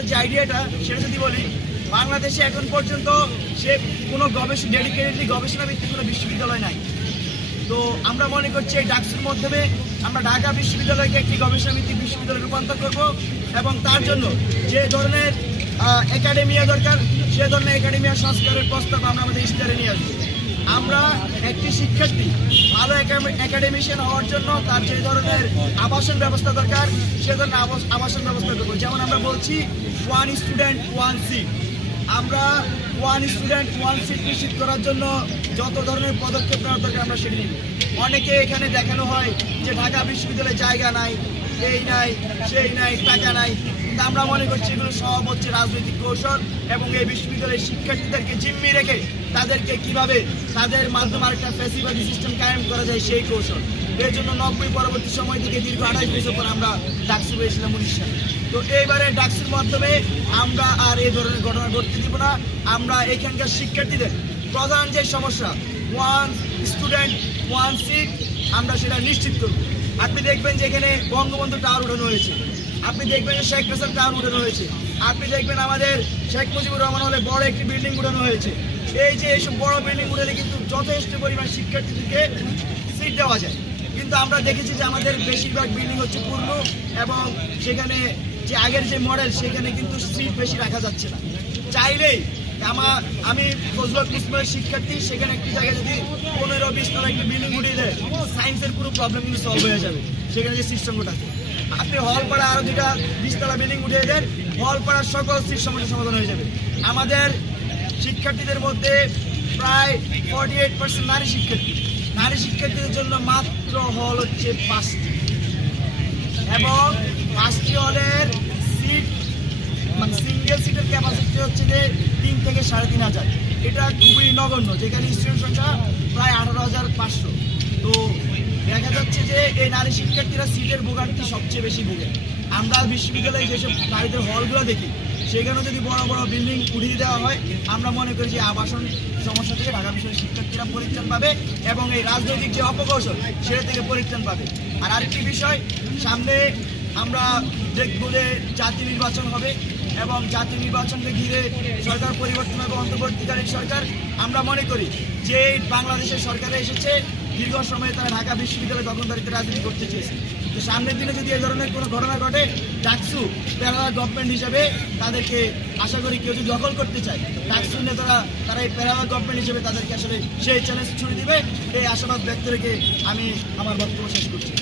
মূলত যে আইডিয়াটা সেটা যদি বলি, বাংলাদেশে এখন পর্যন্ত সে কোনো গবেষণা ডেডিকেটেডলি গবেষণা ভিত্তিক কোনো বিশ্ববিদ্যালয় নাই। তো আমরা মনে করছি এই ডাকসুর মাধ্যমে আমরা ঢাকা বিশ্ববিদ্যালয়কে একটি গবেষণা ভিত্তিক বিশ্ববিদ্যালয়ে রূপান্তর করব এবং তার জন্য যে ধরনের একাডেমিয়া দরকার, সে ধরনের একাডেমিয়া সংস্কারের প্রস্তাব আমরা আমাদের ইস্তারে নিয়ে আসব। আমরা একটি শিক্ষার্থী, ভালো একাডেমিশিয়ান হওয়ার জন্য তার যে ধরনের আবাসন ব্যবস্থা দরকার, সে ধরনের আবাস- আবাসন ব্যবস্থা করব। যেমন আমরা বলছি ওয়ান স্টুডেন্ট ওয়ান সিট আমরা ওয়ান স্টুডেন্ট ওয়ান সিট নিশ্চিত করার জন্য যত ধরনের পদক্ষেপ নেওয়ার দরকার আমরা সেটি নিব। অনেকে এখানে দেখানো হয় যে ঢাকা বিশ্ববিদ্যালয়ে জায়গা নাই এই নাই, সেই নাই টাকা নাই। আমরা মনে করছি এগুলো সব হচ্ছে রাজনৈতিক কৌশল এবং এই বিশ্ববিদ্যালয়ের শিক্ষার্থীদেরকে জিম্মি রেখে তাদেরকে কীভাবে তাদের মাধ্যমে আরেকটা ফ্যাসিবাদী সিস্টেম কায়েম করা যায় সেই কৌশল। এর জন্য নব্বই পরবর্তী সময় থেকে দীর্ঘ আড়াই বছর পর আমরা ডাকসু পেয়েছিলাম সালে তো এইবারে ডাকসুর মাধ্যমে আমরা আর এই ধরনের ঘটনা ঘটতে দিব না। আমরা এখানকার শিক্ষার্থীদের প্রধান যে সমস্যা ওয়ান স্টুডেন্ট ওয়ান সিট আমরা সেটা নিশ্চিত করব। আপনি দেখবেন যে এখানে বঙ্গবন্ধু টাওয়ার উঠানো হয়েছে। আপনি দেখবেন যে শেখ হাসান টাওয়ার উঠানো হয়েছে। আপনি দেখবেন আমাদের শেখ মুজিবুর রহমান হলে বড় একটি বিল্ডিং উঠানো হয়েছে। এই যে এইসব বড় বিল্ডিং উঠালে কিন্তু যথেষ্ট পরিমাণ শিক্ষার্থীদেরকে সিট দেওয়া যায়। কিন্তু আমরা দেখেছি যে আমাদের বেশিরভাগ বিল্ডিং হচ্ছে পূর্ণ এবং সেখানে যে আগের যে মডেল সেখানে কিন্তু সিট বেশি রাখা যাচ্ছে না। চাইলেই আমার, আমি ফজলত ইসমাইল শিক্ষার্থী, সেখানে একটি জায়গায় যদি পনেরো বিশ তলা একটি বিল্ডিং উঠিয়ে দেয় সায়েন্সের পুরো প্রবলেম কিন্তু সলভ হয়ে যাবে। সেখানে যে সিস্টেমটা আছে। আপনি হল পাড়া আরও দুটা বিশতলা বিল্ডিং উঠিয়ে দেন হল পাড়ার সকল সিট সমাধান হয়ে যাবে। আমাদের শিক্ষার্থীদের মধ্যে প্রায় ফর্টি এইট পার্সেন্ট নারী শিক্ষার্থী। নারী শিক্ষার্থীদের জন্য মাত্র হল হচ্ছে পাঁচটি। এবং পাঁচটি হলের সিট মানে সিঙ্গেল সিটের ক্যাপাসিটি হচ্ছে যে তিন থেকে সাড়ে তিন হাজার। এটা খুবই নগণ্য, যেখানে স্টুডেন্ট সংখ্যা প্রায় আঠারো হাজার পাঁচশো। তো দেখা যাচ্ছে যে এই নারী শিক্ষার্থীরা সিটের ভোগান্তি সবচেয়ে বেশি ভোগে। আমরা বিশ্ববিদ্যালয়ে যেসব নারীদের হলগুলো দেখি সেখানে যদি বড় বড় বিল্ডিং উঠিয়ে দেওয়া হয়, আমরা মনে করি যে আবাসন সমস্যা থেকে ঢাকা বিশ্ববিদ্যালয়ের শিক্ষার্থীরা পরিত্রাণ পাবে এবং এই রাজনৈতিক যে অপকৌশল, সেটা থেকে পরিত্রাণ পাবে। আর আরেকটি বিষয়, সামনে আমরা দেখব যে জাতীয় নির্বাচন হবে এবং জাতীয় নির্বাচনকে ঘিরে সরকার পরিবর্তন এবং অন্তর্বর্তীকালীন সরকার। আমরা মনে করি যে বাংলাদেশের সরকারে এসেছে, দীর্ঘ সময়ে তারা ঢাকা বিশ্ববিদ্যালয়ে দখলদারিতে রাজনীতি করতে চেয়েছে। তো সামনের দিনে যদি এই ধরনের কোনো ঘটনা ঘটে, ডাকসু প্যারালা গভর্নমেন্ট হিসেবে তাদেরকে আশা করি কেউ যদি দখল করতে চায়, ডাকসু নেতারা তারা এই প্যারালা গভর্নমেন্ট হিসেবে তাদেরকে আসলে সেই চ্যালেঞ্জ ছুড়ে দিবে। এই আশাবাদ ব্যক্ত রেখে আমি আমার বক্তব্য শেষ করছি।